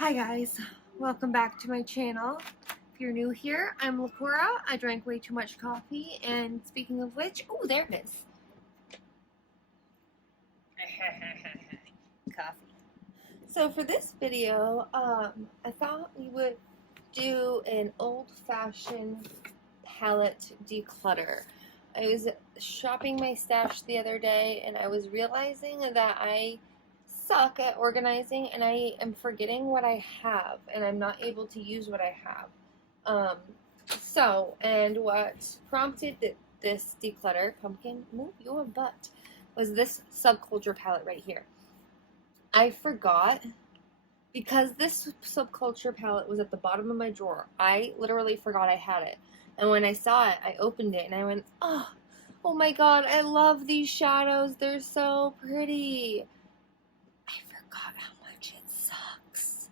Hi guys, welcome back to my channel. If you're new here, I'm LacQuora. I drank way too much coffee, and speaking of which, oh, there it is. Coffee. So for this video, I thought we would do an old-fashioned palette declutter. I was shopping my stash the other day, and I was realizing that I suck at organizing, and I am forgetting what I have, and I'm not able to use what I have. And what prompted this declutter, pumpkin, move your butt, was this subculture palette right here. I forgot, because this subculture palette was at the bottom of my drawer. I literally forgot I had it. And when I saw it, I opened it, and I went, oh my god, I love these shadows. They're so pretty. I forgot how much it sucks.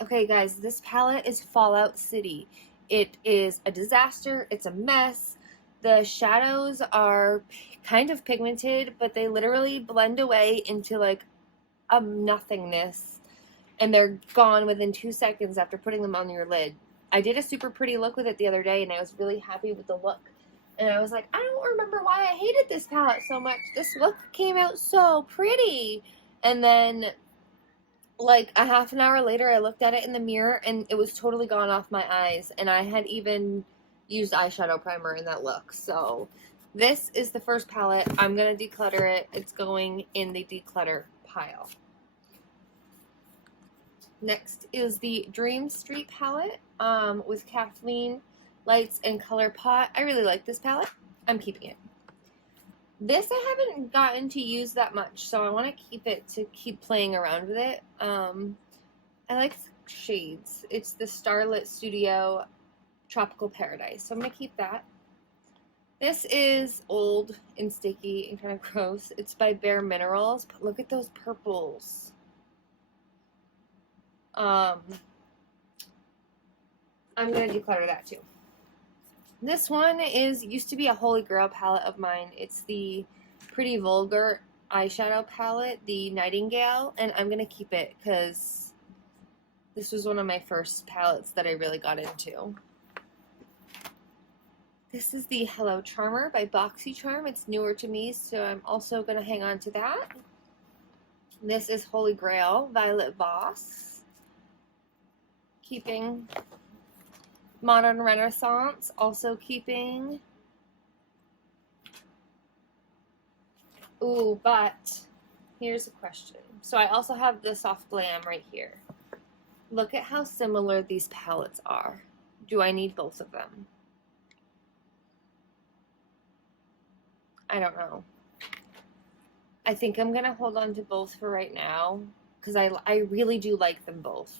Okay, guys, this palette is Fallout City. It is a disaster. It's a mess. The shadows are kind of pigmented, but they literally blend away into like a nothingness, and they're gone within 2 seconds after putting them on your lid. I did a super pretty look with it the other day, and I was really happy with the look. And I was like, I don't remember why I hated this palette so much. This look came out so pretty. And then, like, a half an hour later, I looked at it in the mirror, and it was totally gone off my eyes. And I had even used eyeshadow primer in that look. So, this is the first palette. I'm going to declutter it. It's going in the declutter pile. Next is the Dream Street palette with Kathleen Lights and Color Pot. I really like this palette. I'm keeping it. This I haven't gotten to use that much, so I want to keep it to keep playing around with it. I like shades. It's the Starlit Studio Tropical Paradise, so I'm going to keep that. This is old and sticky and kind of gross. It's by Bare Minerals, but look at those purples. I'm going to declutter that too. This one used to be a holy grail palette of mine. It's the Pretty Vulgar eyeshadow palette, the Nightingale, and I'm going to keep it because this was one of my first palettes that I really got into. This is the Hello Charmer by BoxyCharm. It's newer to me, so I'm also going to hang on to that. This is Holy Grail Violet Voss. Keeping Modern Renaissance, also keeping. Ooh, but here's a question. So I also have the Soft Glam right here. Look at how similar these palettes are. Do I need both of them? I don't know. I think I'm going to hold on to both for right now because I really do like them both.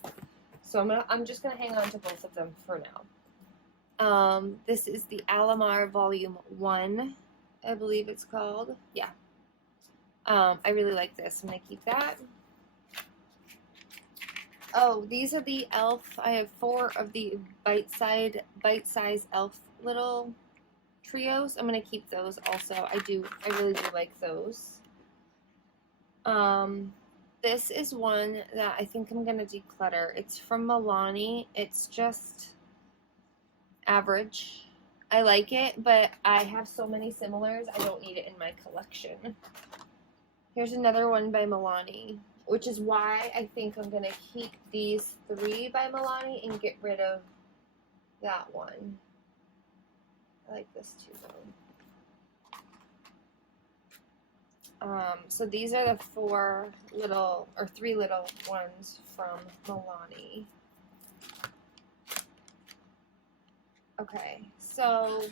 So I'm just going to hang on to both of them for now. This is the Alamar Volume 1, I believe it's called. Yeah. I really like this. I'm going to keep that. Oh, these are the e.l.f. I have 4 of the bite-size e.l.f. little trios. I'm going to keep those also. I really do like those. This is one that I think I'm going to declutter. It's from Milani. It's just average. I like it, but I have so many similars, I don't need it in my collection. Here's another one by Milani, which is why I think I'm going to keep these 3 by Milani and get rid of that one. I like this too, though. So these are the 3 little ones from Milani. Okay, so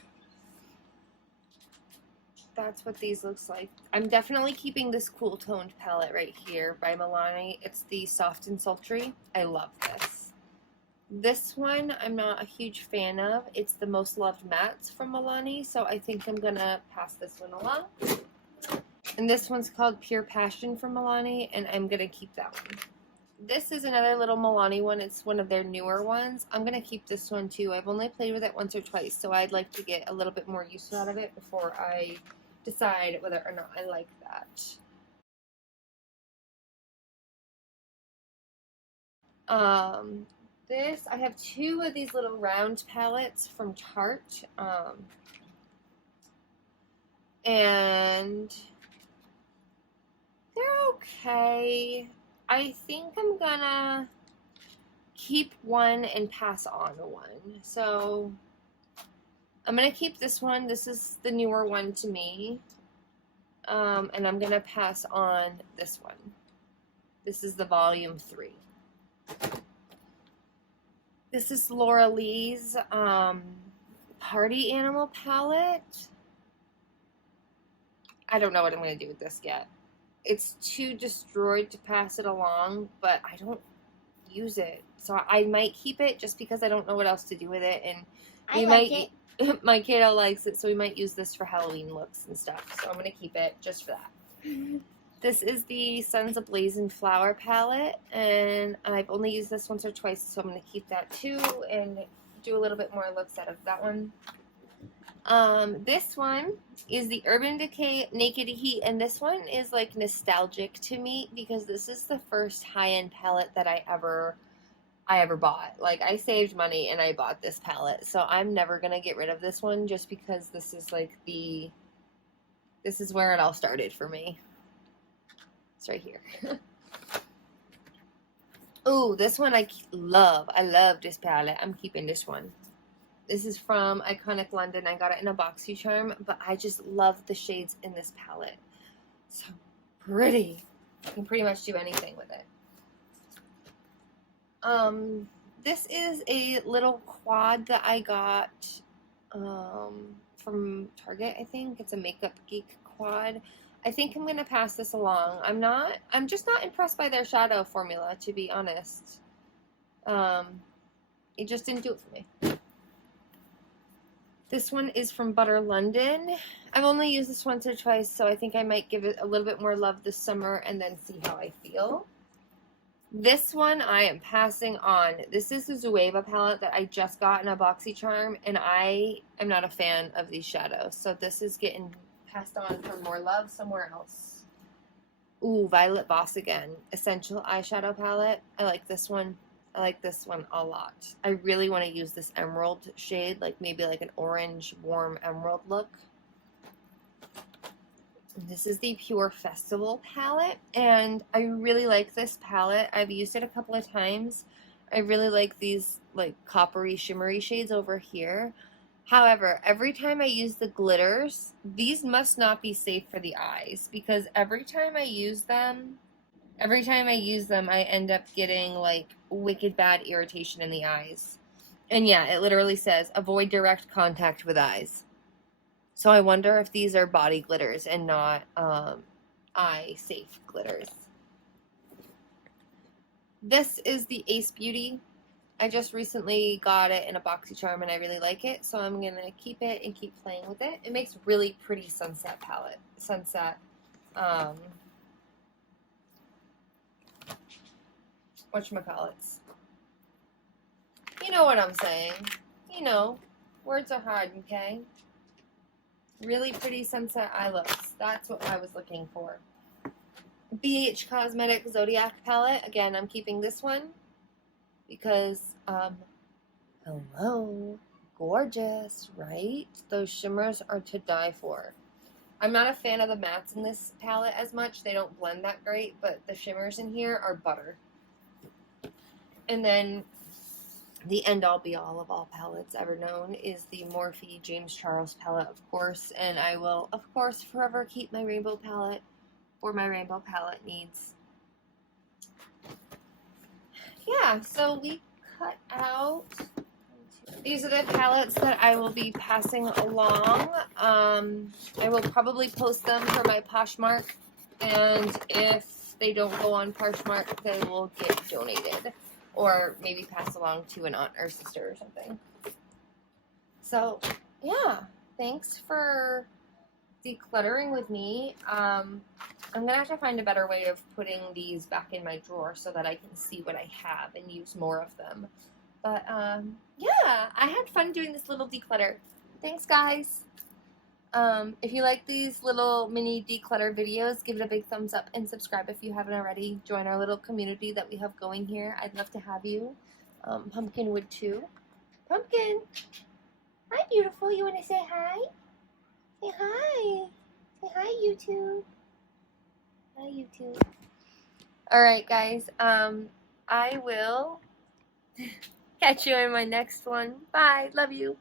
that's what these looks like. I'm definitely keeping this Cool Toned palette right here by Milani. It's the Soft and Sultry. I love this. This one I'm not a huge fan of. It's the Most Loved Mattes from Milani, so I think I'm gonna pass this one along. And this one's called Pure Passion from Milani, and I'm going to keep that one. This is another little Milani one. It's one of their newer ones. I'm going to keep this one too. I've only played with it once or twice, so I'd like to get a little bit more use out of it before I decide whether or not I like that. This, I have two of these little round palettes from Tarte. And they're okay. I think I'm gonna keep one and pass on one. So I'm gonna keep this one. This is the newer one to me. And I'm gonna pass on this one. This is the volume 3. This is Laura Lee's Party Animal palette. I don't know what I'm gonna do with this yet. It's too destroyed to pass it along, but I don't use it. So I might keep it just because I don't know what else to do with it. And I like it. My kiddo likes it, so we might use this for Halloween looks and stuff. So I'm going to keep it just for that. This is the Sons of Blazing Flower palette, and I've only used this once or twice, so I'm going to keep that too and do a little bit more looks out of that one. This one is the Urban Decay Naked Heat, and this one is like nostalgic to me because this is the first high-end palette that I ever bought. Like, I saved money and I bought this palette, so I'm never gonna get rid of this one just because this is like this is where it all started for me. It's right here. Oh, this one I love. I love this palette. I'm keeping this one. This is from Iconic London. I got it in a BoxyCharm, but I just love the shades in this palette. So pretty. You can pretty much do anything with it. This is a little quad that I got from Target, I think. It's a Makeup Geek quad. I think I'm gonna pass this along. I'm just not impressed by their shadow formula, to be honest. It just didn't do it for me. This one is from Butter London. I've only used this once or twice, so I think I might give it a little bit more love this summer and then see how I feel. This one I am passing on. This is the Zoeva palette that I just got in a BoxyCharm, and I am not a fan of these shadows. So this is getting passed on for more love somewhere else. Ooh, Violet Voss again. Essential eyeshadow palette. I like this one. I like this one a lot. I really want to use this emerald shade, like maybe like an orange, warm emerald look. This is the Pure Festival palette, and I really like this palette. I've used it a couple of times. I really like these like coppery, shimmery shades over here. However, every time I use the glitters, these must not be safe for the eyes, because every time I use them, I end up getting like wicked bad irritation in the eyes. And yeah, it literally says, avoid direct contact with eyes. So I wonder if these are body glitters and not eye safe glitters. This is the Ace Beauty. I just recently got it in a BoxyCharm and I really like it, so I'm going to keep it and keep playing with it. It makes really pretty sunset palette. Whatchamacallits. You know what I'm saying. You know, words are hard, okay? Really pretty sunset eye looks. That's what I was looking for. BH Cosmetics Zodiac palette. Again, I'm keeping this one because, hello, gorgeous, right? Those shimmers are to die for. I'm not a fan of the mattes in this palette as much. They don't blend that great, but the shimmers in here are butter. And then the end-all be-all of all palettes ever known is the Morphe James Charles palette, of course. And I will, of course, forever keep my rainbow palette for my rainbow palette needs. Yeah, so we cut out. These are the palettes that I will be passing along. I will probably post them for my Poshmark, and if they don't go on Poshmark, they will get donated, or maybe passed along to an aunt or sister or something. So, yeah, thanks for decluttering with me. I'm going to have to find a better way of putting these back in my drawer so that I can see what I have and use more of them. But, yeah, I had fun doing this little declutter. Thanks, guys. If you like these little mini declutter videos, give it a big thumbs up and subscribe if you haven't already. Join our little community that we have going here. I'd love to have you. Pumpkin would too. Pumpkin! Hi, beautiful. You want to say hi? Say hi. Say hi, YouTube. Hi, YouTube. Alright, guys. I will catch you in my next one. Bye. Love you.